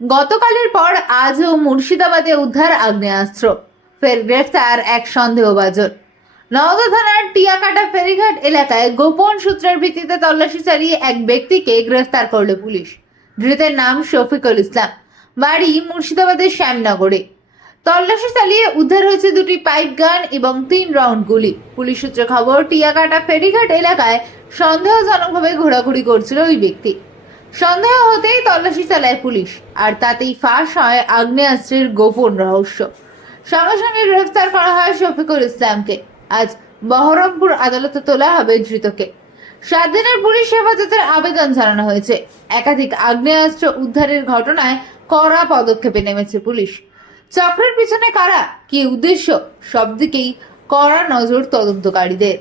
গতকালের পর আজও মুর্শিদাবাদে উদ্ধার আগ্নেয়াস্ত্র। ফের গ্রেফতার এক সন্দেহভাজন। নওদা থানার টিয়াকাটা ফেরিঘাট এলাকায় গোপন সূত্রের ভিত্তিতে তল্লাশি চালিয়ে এক ব্যক্তিকে গ্রেফতার করল পুলিশ। ধৃতের নাম শফিকুল ইসলাম। বাড়ি মুর্শিদাবাদের শ্যামনগরে। তল্লাশি চালিয়ে উদ্ধার হয়েছে দুটি পাইপ গান এবং তিন রাউন্ড গুলি। পুলিশ সূত্রে খবর, টিয়াকাটা ফেরিঘাট এলাকায় সন্দেহজনকভাবে ঘোরাঘুরি করছিল ওই ব্যক্তি। সন্দেহ হতেই তল্লাশি চালায় পুলিশ, আর তাতেই ফাঁস হয় আগ্নেয়াস্ত্রের গোপন রহস্য। সঙ্গে সঙ্গে গ্রেফতার করা হয় শফিকুল ইসলামকে। আজ বহরমপুর আদালতে তোলা হবে ধৃতকে। সাত দিনের পুলিশ হেফাজতের আবেদন জানানো হয়েছে। একাধিক আগ্নেয়াস্ত্র উদ্ধারের ঘটনায় কড়া পদক্ষেপে নেমেছে পুলিশ। চক্রের পিছনে কারা? কি উদ্দেশ্য? সব দিকেই কড়া নজর তদন্তকারীদের।